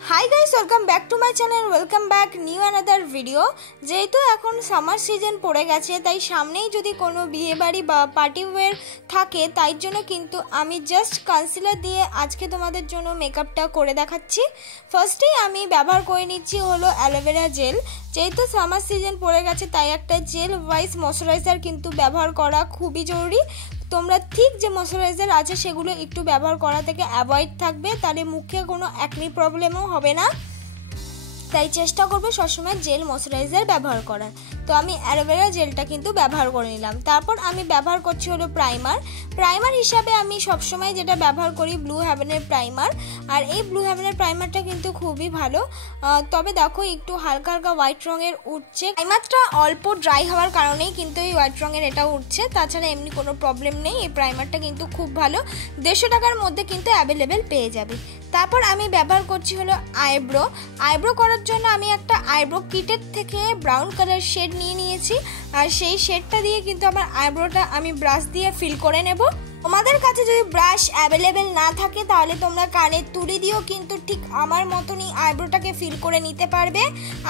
High guys, welcome back to my channel. Welcome back new another video. जेहेतु এখন summer season পড়ে গেছে, তাই সামনেই যদি কোনো বিয়ে বাড়ি বা পার্টি ওয়্যার থাকে, তাই জন্য কিন্তু আমি জাস্ট কনসিলার দিয়ে আজকে তোমাদের জন্য মেকআপটা করে দেখাচ্ছি। ফার্স্টেই আমি ব্যবহার করে নিচ্ছি হলো অ্যালোভেরা জেল। যেহেতু সামার সিজন পড়ে গেছে, তাই একটা জেল ওয়াইজ ময়শ্চারাইজার কিন্তু ব্যবহার করা খুবই জরুরি। তোমরা ঠিক যে ময়শ্চারাইজার আছে সেগুলো একটু ব্যবহার করা থেকে অ্যাভয়েড থাকবে, তাহলে মুখে কোনো অ্যাকনি প্রবলেমও হবে না। তাই চেষ্টা করবে সবসময় জেল ময়শ্চারাইজার ব্যবহার করার। তো আমি অ্যালোভেরা জেলটা কিন্তু ব্যবহার করে নিলাম। তারপর আমি ব্যবহার করছি হলো প্রাইমার হিসাবে আমি সবসময় যেটা ব্যবহার করি ব্লু হেভেনের প্রাইমার। আর এই ব্লু হেভেনের প্রাইমারটা কিন্তু খুবই ভালো। তবে দেখো একটু হালকা হালকা হোয়াইট রঙের উঠছে। প্রাইমারটা অল্প ড্রাই হওয়ার কারণেই কিন্তু এই হোয়াইট রঙের এটা উঠছে, তাছাড়া এমনি কোনো প্রবলেম নেই। এই প্রাইমারটা কিন্তু খুব ভালো, 150 টাকার মধ্যে কিন্তু অ্যাভেলেবেল পেয়ে যাবে। তারপর আমি ব্যবহার করছি হলো আইব্রো করার জন্য আমি একটা আইব্রো কিটের থেকে ব্রাউন কালার শেড নিয়ে নিয়েছি। আর সেই শেডটা দিয়ে কিন্তু আমার আইব্রোটা আমি ব্রাশ দিয়ে ফিল করে নেব। তোমাদের কাছে যদি ব্রাশ অ্যাভেলেবেল না থাকে, তাহলে তোমরা কানের তুলি দিয়েও কিন্তু ঠিক আমার মতনই আইব্রোটাকে ফিল করে নিতে পারবে।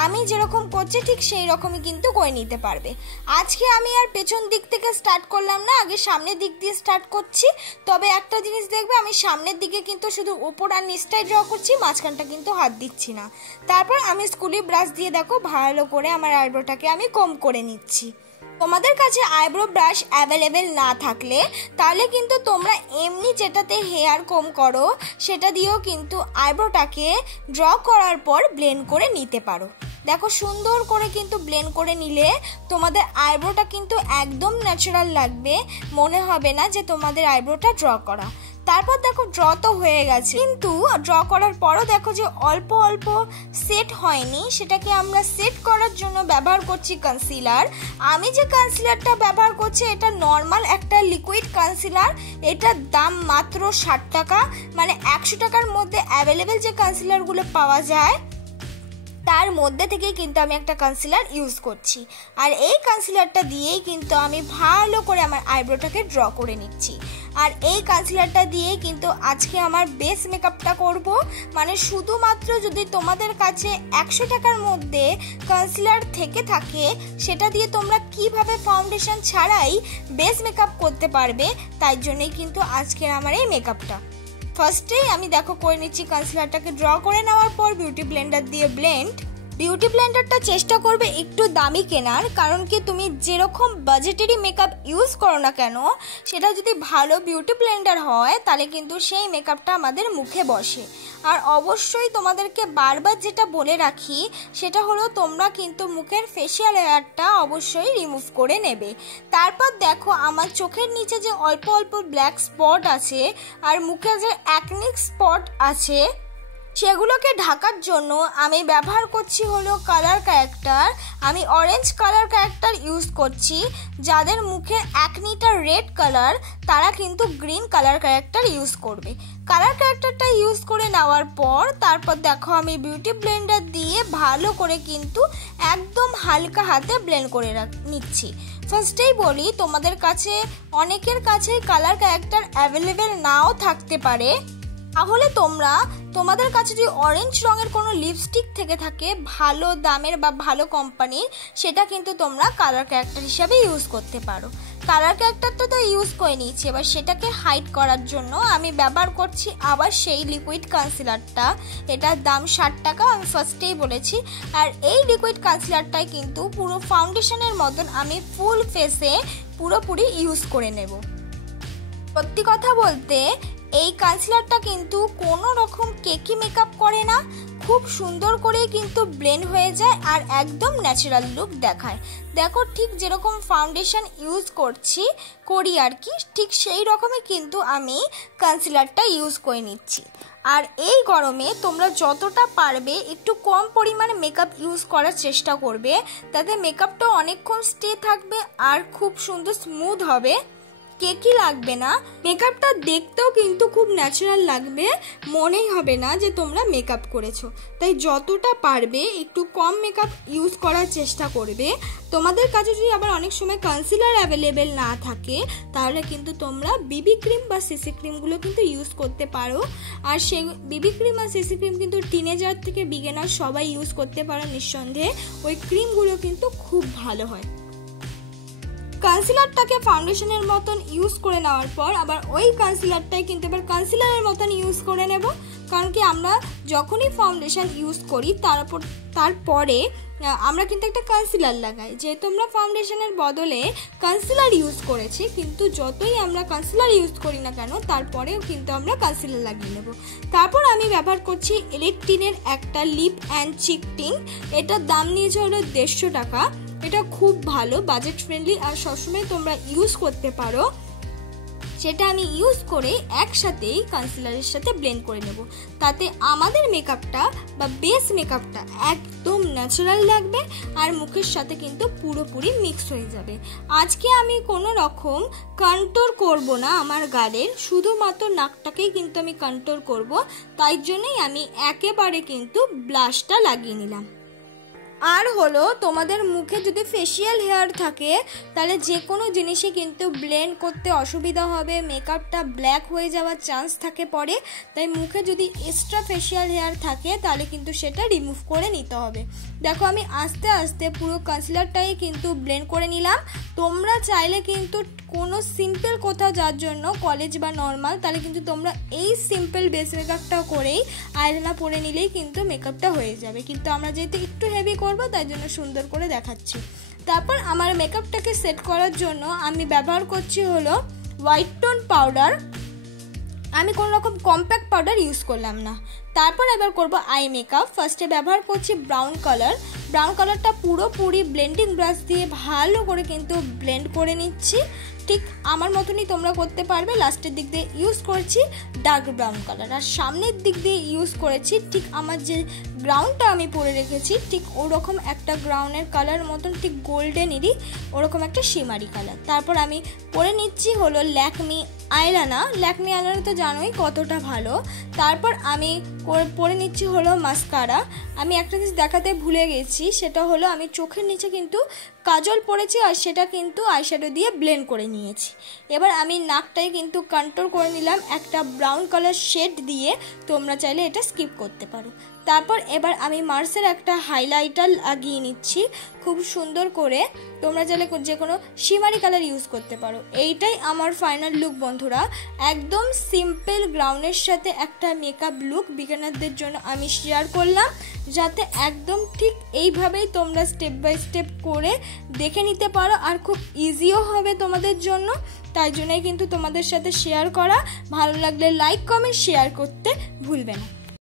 আমি যেরকম করছি ঠিক সেই রকমই কিন্তু করে নিতে পারবে। আজকে আমি আর পেছন দিক থেকে স্টার্ট করলাম না, আগে সামনের দিক দিয়ে স্টার্ট করছি। তবে একটা জিনিস দেখবে, আমি সামনের দিকে কিন্তু শুধু উপর আর নিচটাই ড্র করছি, মাঝখানটা কিন্তু হাত দিচ্ছি না। তারপর আমি স্কুলি ব্রাশ দিয়ে দেখো ভালো করে আমার আইব্রোটাকে আমি কম করে নিচ্ছি। তোমাদের কাছে আইব্রো ব্রাশ অ্যাভেলেবেল না থাকলে, তাহলে কিন্তু তোমরা এমনি যেটাতে হেয়ার কম করো সেটা দিয়েও কিন্তু আইব্রোটাকে ড্র করার পর ব্লেন্ড করে নিতে পারো। দেখো সুন্দর করে কিন্তু ব্লেন্ড করে নিলে তোমাদের আইব্রোটা কিন্তু একদম ন্যাচারাল লাগবে, মনে হবে না যে তোমাদের আইব্রোটা ড্র করা। তারপর দেখো ড্র তো হয়ে গেছে, কিন্তু ড্র করার পরও দেখো যে অল্প অল্প সেট হয়নি। সেটাকে আমরা সেট করার জন্য ব্যবহার করছি কনসিলার। আমি যে কনসিলারটা ব্যবহার করছি এটা নর্মাল একটা লিকুইড কনসিলার। এটার দাম মাত্র 60 টাকা, মানে 100 টাকার মধ্যে অ্যাভেলেবেল যে কনসিলারগুলো পাওয়া যায় তার মধ্যে থেকেই কিন্তু আমি একটা কনসিলার ইউজ করছি। আর এই কনসিলারটা দিয়েই কিন্তু আমি ভালো করে আমার আইব্রোটাকে ড্র করে নিচ্ছি। আর এই কনসিলারটা দিয়েই কিন্তু আজকে আমার বেস মেকআপটা করব। মানে শুধুমাত্র যদি তোমাদের কাছে 100 টাকার মধ্যে কনসিলার থেকে থাকে, সেটা দিয়ে তোমরা কিভাবে ফাউন্ডেশন ছাড়াই বেস মেকআপ করতে পারবে, তাই জন্যই কিন্তু আজকের আমার এই মেকআপটা। ফার্স্টেই আমি দেখো করে নিচ্ছি কনসিলারটাকে ড্র করে নেওয়ার পর বিউটি ব্লেন্ডার দিয়ে ব্লেন্ড। বিউটি ব্লেন্ডারটা চেষ্টা করবে একটু দামি কেনার, কারণ কি তুমি যেরকম বাজেটেরই মেকআপ ইউজ করো না কেন, সেটা যদি ভালো বিউটি ব্লেন্ডার হয় তাহলে কিন্তু সেই মেকআপটা আমাদের মুখে বসে। আর অবশ্যই তোমাদেরকে বারবার যেটা বলে রাখি সেটা হলো তোমরা কিন্তু মুখের ফেশিয়াল হেয়ারটা অবশ্যই রিমুভ করে নেবে। তারপর দেখো আমার চোখের নিচে যে অল্প অল্প ব্ল্যাক স্পট আছে আর মুখে যে অ্যাকনিক স্পট আছে, সেগুলোকে ঢাকার জন্য আমি ব্যবহার করছি হলো কালার ক্যারেক্টার। আমি অরেঞ্জ কালার ক্যারেক্টার ইউজ করছি। যাদের মুখে অ্যাকনিটা রেড কালার, তারা কিন্তু গ্রিন কালার ক্যারেক্টার ইউজ করবে। কালার ক্যারেক্টারটা ইউজ করে নেওয়ার পর তারপর দেখো আমি বিউটি ব্লেন্ডার দিয়ে ভালো করে কিন্তু একদম হালকা হাতে ব্লেন্ড করে নিচ্ছি। ফার্স্টেই বলি, তোমাদের কাছে অনেকের কাছেই কালার ক্যারেক্টার অ্যাভেলেবেল নাও থাকতে পারে, তাহলে তোমাদের কাছে যদি অরেঞ্জ রঙের কোনো লিপস্টিক থেকে থাকে ভালো দামের বা ভালো কোম্পানির, সেটা কিন্তু তোমরা কালার ক্যারেক্টার হিসাবে ইউজ করতে পারো। কালার ক্যারেক্টারটা তো ইউজ করে নিয়েছি, এবার সেটাকে হাইড করার জন্য আমি ব্যবহার করছি আবার সেই লিকুইড কনসিলারটা। এটার দাম 60 টাকা, আমি ফার্স্টেই বলেছি। আর এই লিকুইড কনসিলারটাই কিন্তু পুরো ফাউন্ডেশনের মতন আমি ফুল ফেসে পুরোপুরি ইউজ করে নেব। সত্যি কথা বলতে এই কনসিলারটা কিন্তু কোনো রকম কেকি মেকআপ করে না, খুব সুন্দর করে কিন্তু ব্লেন্ড হয়ে যায় আর একদম ন্যাচারাল লুক দেখায়। দেখো ঠিক যেরকম ফাউন্ডেশন ইউজ করি আর কি, ঠিক সেই রকমই কিন্তু আমি কনসিলারটা ইউজ করে নিচ্ছি। আর এই গরমে তোমরা যতটা পারবে একটু কম পরিমাণে মেকআপ ইউজ করার চেষ্টা করবে, তাতে মেকআপটা অনেকক্ষণ স্টে থাকবে আর খুব সুন্দর স্মুথ হবে। কেকি লাগবে না, মেকআপটা দেখতেও কিন্তু খুব ন্যাচারাল লাগবে, মনেই হবে না যে তোমরা মেকআপ করেছো। তাই যতটা পারবে একটু কম মেকআপ ইউজ করার চেষ্টা করবে। তোমাদের কাছে যদি আবার অনেক সময় কনসিলার অ্যাভেলেবেল না থাকে তাহলে কিন্তু তোমরা বিবি ক্রিম বা সিসি ক্রিমগুলো কিন্তু ইউজ করতে পারো। আর সেই বিবি ক্রিম আর সিসি ক্রিম কিন্তু টিনেজার থেকে বিগিনার সবাই ইউজ করতে পারো নিঃসন্দেহে। ওই ক্রিমগুলো কিন্তু খুব ভালো হয়। কনসিলারটাকে ফাউন্ডেশনের মতন ইউজ করে নেওয়ার পর আবার ওই কনসিলারটাই কিন্তু এবার কনসিলারের মতন ইউজ করে নেব। কারণ কি আমরা যখনই ফাউন্ডেশন ইউজ করি তারপরে আমরা কিন্তু একটা কনসিলার লাগাই। যেহেতু আমরা ফাউন্ডেশনের বদলে কনসিলার ইউজ করেছি, কিন্তু যতই আমরা কনসিলার ইউজ করি না কেন তারপরেও কিন্তু আমরা কনসিলার লাগিয়ে নেব। তারপর আমি ব্যবহার করছি এলেকটিনের একটা লিপ অ্যান্ড চিক টিন্ট। এটার দাম নিয়েছে হলো 150 টাকা। এটা খুব ভালো, বাজেট ফ্রেন্ডলি আর সবসময় তোমরা ইউজ করতে পারো। সেটা আমি ইউজ করে একসাথেই কনসিলারের সাথে ব্লেন্ড করে নেব। তাতে আমাদের মেকআপটা বা বেস মেকআপটা একদম ন্যাচারাল লাগবে আর মুখের সাথে কিন্তু পুরোপুরি মিক্স হয়ে যাবে। আজকে আমি কোনো রকম কন্ট্রোল করব না আমার গালের, শুধুমাত্র নাকটাকেই কিন্তু আমি কন্ট্রোল করব। তাই জন্যই আমি একেবারে কিন্তু ব্লাশটা লাগিয়ে নিলাম। আর হলো তোমাদের মুখে যদি ফেসিয়াল হেয়ার থাকে তাহলে যে কোনো জিনিসই কিন্তু ব্লেন্ড করতে অসুবিধা হবে, মেকআপটা ব্ল্যাক হয়ে যাওয়ার চান্স থাকে পরে। তাই মুখে যদি এক্সট্রা ফেসিয়াল হেয়ার থাকে তাহলে কিন্তু সেটা রিমুভ করে নিতে হবে। দেখো আমি আস্তে আস্তে পুরো কনসিলারটাই কিন্তু ব্লেন্ড করে নিলাম। তোমরা চাইলে কিন্তু কোনো সিম্পল কোথাও যাওয়ার জন্য কলেজ বা নর্মাল, তাহলে কিন্তু তোমরা এই সিম্পল বেস মেকআপটা করেই আইলাইনার পরে নিলেই কিন্তু মেকআপটা হয়ে যাবে। কিন্তু আমরা যেহেতু একটু হেভি করবো তাই জন্য সুন্দর করে দেখাচ্ছি। তারপর আমার মেকআপটাকে সেট করার জন্য আমি ব্যবহার করছি হলো হোয়াইট টোন পাউডার। আমি কোনো রকম কম্প্যাক্ট পাউডার ইউজ করলাম না। তারপর এবার করব আই মেকআপ। ফার্স্টে ব্যবহার করছি ব্রাউন কালার। ব্রাউন কালারটা পুরোপুরি ব্লেন্ডিং ব্রাশ দিয়ে ভালো করে কিন্তু ব্লেন্ড করে নিচ্ছি। ঠিক আমার মতনই তোমরা করতে পারবে। লাস্টের দিক দিয়ে ইউজ করছি ডার্ক ব্রাউন কালার, আর সামনের দিক দিয়ে ইউজ করেছি ঠিক আমার যে গ্রাউন্ডটা আমি পরে রেখেছি ঠিক ওরকম একটা গ্রাউন্ডের কালার মতন, ঠিক গোল্ডেনেরই ওরকম একটা শিমারি কালার। তারপর আমি পরে নিচ্ছি হলো ল্যাকমি আইলাইনার। ল্যাকমি আইলাইনার তো জানোই কতটা ভালো। তারপর আমি পরে নিচ্ছি হলো মাস্কারা। আমি একটা জিনিস দেখাতে ভুলে গেছি, সেটা হলো আমি চোখের নিচে কিন্তু কাজল পরেছি আর সেটা কিন্তু আইশ্যাডো দিয়ে ব্লেন্ড করে নিয়েছি। এবার আমি নাকটাই কিন্তু কন্ট্রোল করে নিলাম একটা ব্রাউন কালার শেড দিয়ে। তোমরা চাইলে এটা স্কিপ করতে পারো। তারপর এবার আমি মার্সের একটা হাইলাইটার লাগিয়ে নিচ্ছি খুব সুন্দর করে। তোমরা চাইলে যে কোনো শিমারি কালার ইউজ করতে পারো। এইটাই আমার ফাইনাল লুক বন্ধুরা। একদম সিম্পল গ্রাউন্ডের সাথে একটা মেকআপ লুক বিগিনারদের জন্য আমি শেয়ার করলাম, যাতে একদম ঠিক এইভাবেই তোমরা স্টেপ বাই স্টেপ করে দেখে নিতে পারো আর খুব ইজিও হবে তোমাদের জন্য। তাই জন্যই কিন্তু তোমাদের সাথে শেয়ার করা। ভালো লাগলে লাইক কমেন্ট শেয়ার করতে ভুলবে না।